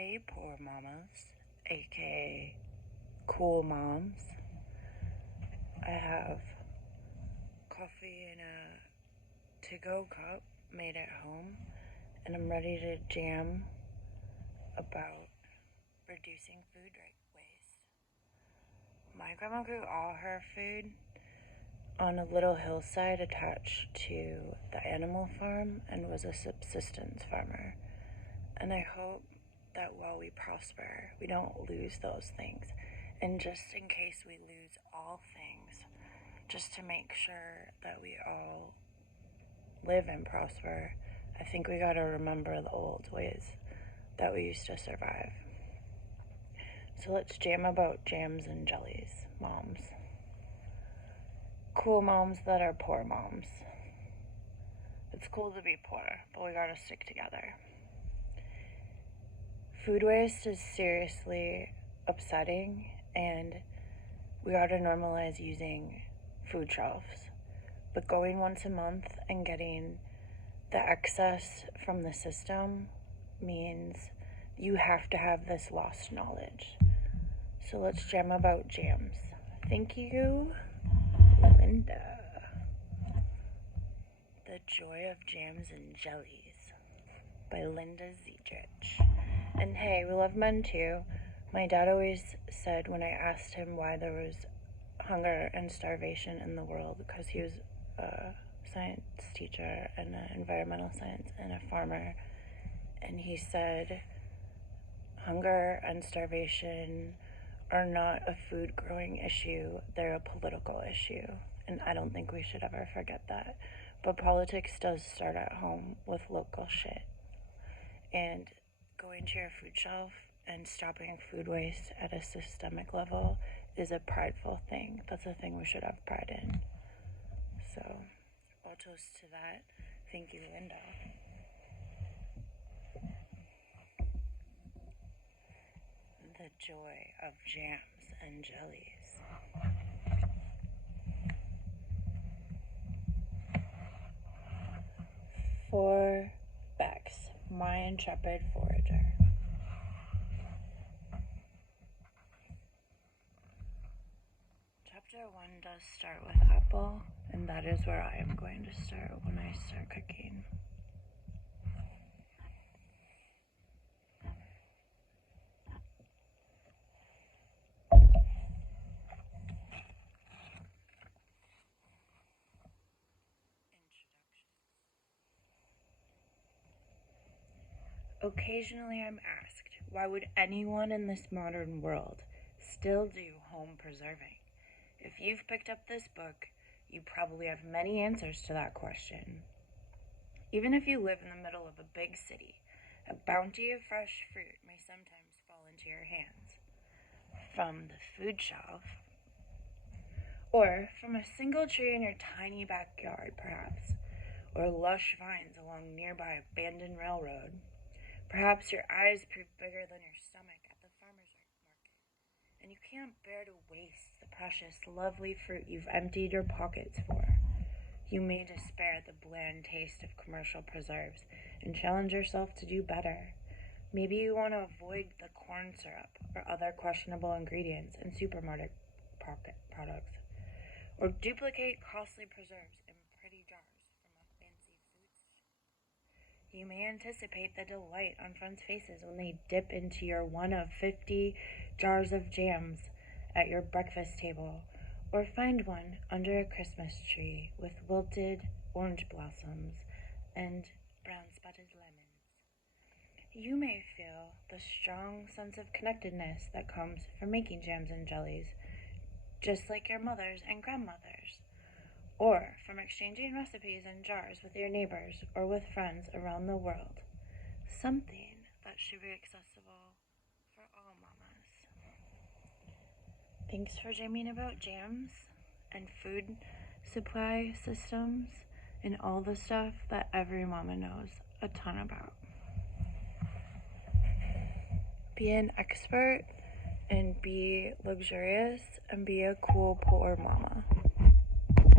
Hey, poor mamas, aka cool moms. I have coffee in a to-go cup made at home, and I'm ready to jam about reducing food waste. My grandma grew all her food on a little hillside attached to the animal farm and was a subsistence farmer. And I hope that while we prosper, we don't lose those things. And just in case we lose all things, just to make sure that we all live and prosper, I think we gotta remember the old ways that we used to survive. So let's jam about jams and jellies, moms. Cool moms that are poor moms. It's cool to be poor, but we gotta stick together. Food waste is seriously upsetting, and we gotta normalize using food shelves. But going once a month and getting the excess from the system means you have to have this lost knowledge. So let's jam about jams. Thank you, Linda. The Joy of Jams and Jellies by Linda Ziedrich. And hey, we love men too. My dad always said when I asked him why there was hunger and starvation in the world, because he was a science teacher and an environmental science and a farmer, and he said hunger and starvation are not a food growing issue, they're a political issue. And I don't think we should ever forget that. But politics does start at home with local shit. And going to your food shelf and stopping food waste at a systemic level is a prideful thing. That's a thing we should have pride in. So, I'll toast to that. Thank you, Linda. The joy of jams and jellies. For Bex, my intrepid forager. Chapter 1 does start with apple, and that is where I am going to start when I start cooking. Occasionally I'm asked, why would anyone in this modern world still do home preserving? If you've picked up this book, you probably have many answers to that question. Even if you live in the middle of a big city, a bounty of fresh fruit may sometimes fall into your hands. From the food shelf, or from a single tree in your tiny backyard, perhaps, or lush vines along nearby abandoned railroad. Perhaps your eyes prove bigger than your stomach at the farmer's market, and you can't bear to waste the precious, lovely fruit you've emptied your pockets for. You may despair at the bland taste of commercial preserves and challenge yourself to do better. Maybe you want to avoid the corn syrup or other questionable ingredients in supermarket products, or duplicate costly preserves in pretty jars from a fancy food store. You may anticipate the delight on friends' faces when they dip into your one of 50 jars of jams at your breakfast table, or find one under a Christmas tree with wilted orange blossoms and brown spotted lemons. You may feel the strong sense of connectedness that comes from making jams and jellies, just like your mothers and grandmothers, or from exchanging recipes in jars with your neighbors or with friends around the world. Something that should be accessible for all mamas. Thanks for jamming about jams and food supply systems and all the stuff that every mama knows a ton about. Be an expert and be luxurious and be a cool poor mama.